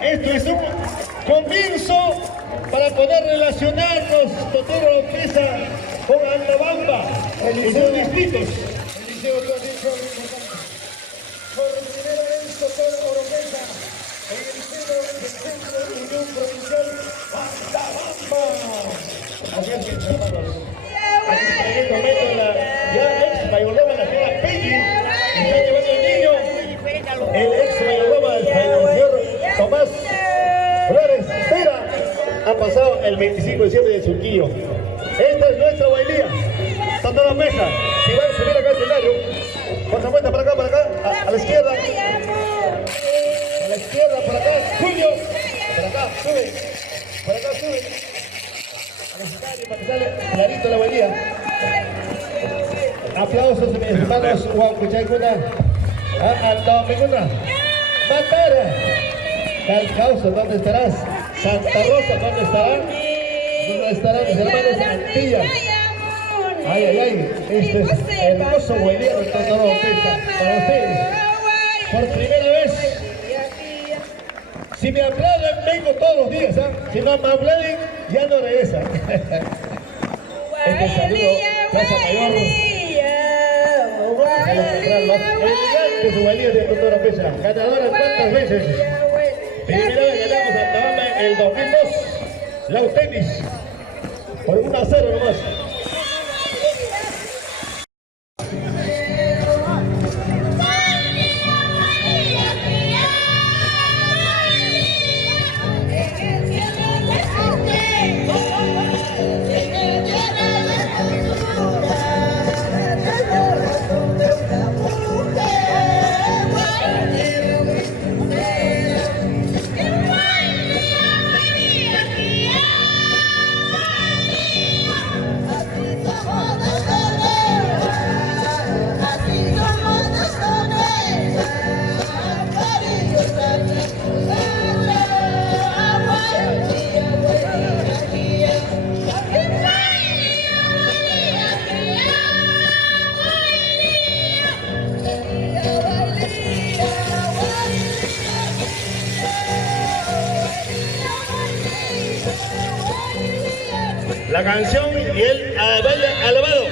Esto es un comienzo para poder relacionarnos, Totoro Oropesa, con Altabamba y sus distritos. Eliseo Clasico, por primera vez Totoro Oropesa en el seno del Centro de Unión Provincial Altabamba. Así es, mis hermanos. Aquí en este momento ya ex mayordomo de la señora Peggy está llevando el niño, el ex mayordomo del señor Tomás Flores Pera ha pasado el 25 de diciembre de Surquillo. Esta es nuestra bailía. Santa la mesa. Si van a subir acá al escenario, con la vuelta para acá, a la izquierda. A la izquierda, por acá, Julio. Por acá, sube. Por acá, sube. Al escenario para que salga clarito la bailía. Aplausos, mis hermanos. Huacuchaicuna. Altabambicuna. Matara. Calcauso, ¿dónde estarás? Santa Rosa, ¿dónde estarán? ¿Dónde estarán mis hermanos? Antilla. Ay, ay, ay. Este es hermoso huelero de Totoro Oropesa para ustedes. Por primera vez. Si me aplauden, vengo todos los días. ¿eh? Si no me aplauden, ya no regresan. Este saludo, Plaza Mayor. Elegante su valía de Totoro Oropesa. Ganadora cuántas veces. Primera vez ganamos a Altabamba en el 2002. Lautenis. Por 1-0 nomás. La canción y el baile alabado.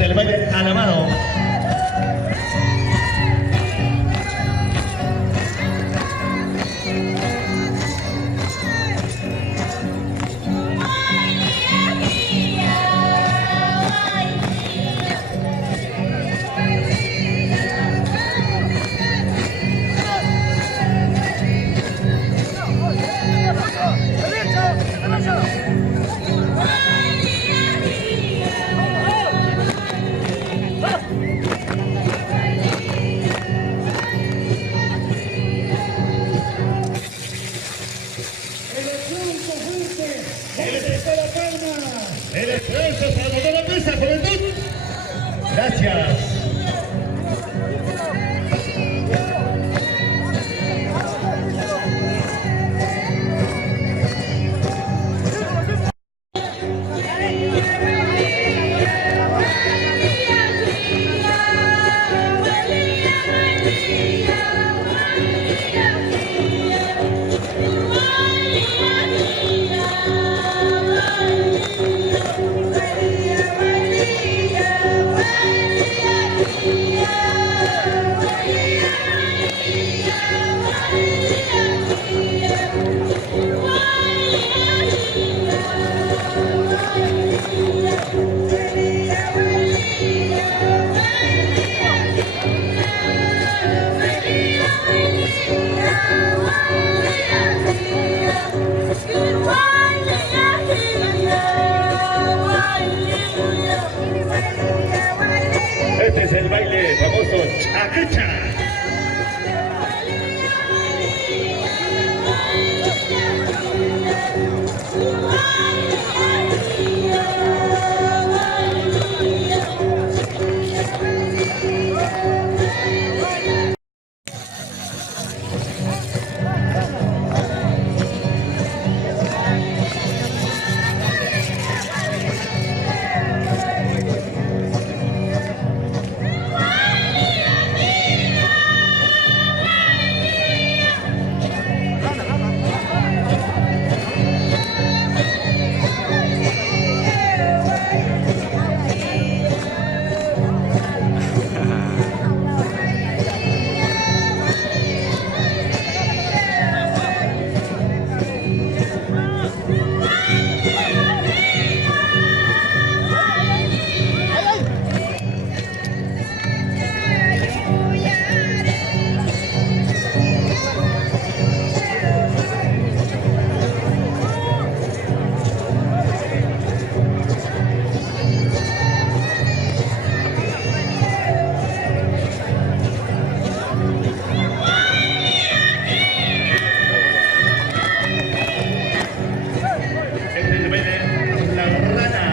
El baile a la mano. El aplauso para Totoro Oropesa, juventud. Gracias. Cacacha. La rana.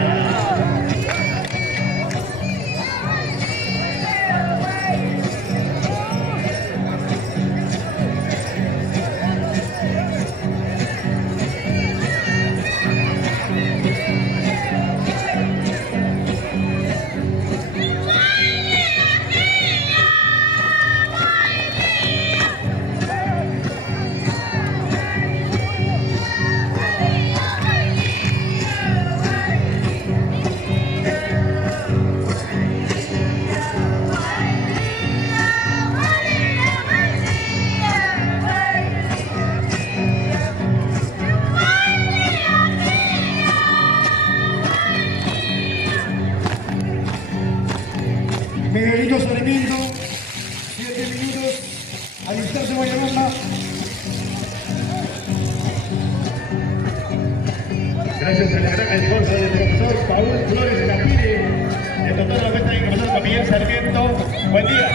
Miguelito Sarmiento, 7 minutos, alistarse Guayabamba. Gracias a la gran esfuerzo del profesor Paul Flores Capire, el doctor de la orquesta y el profesor Miguel Sarmiento. Buen día.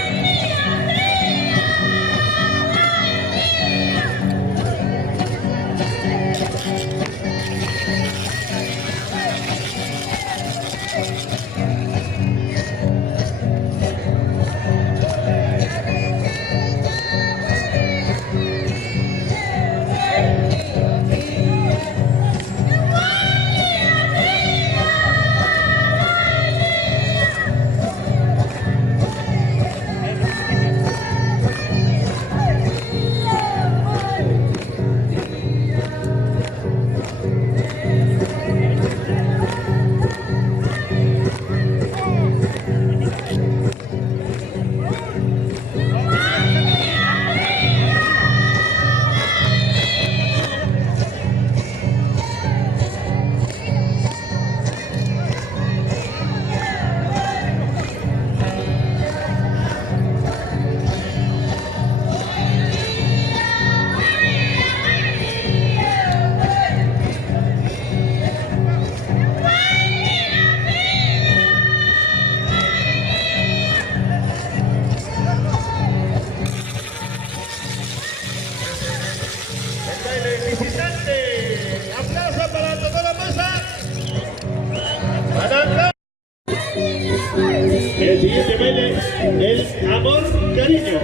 Visitante, aplauso para el doctor Lamosa. El siguiente baile, el amor cariño.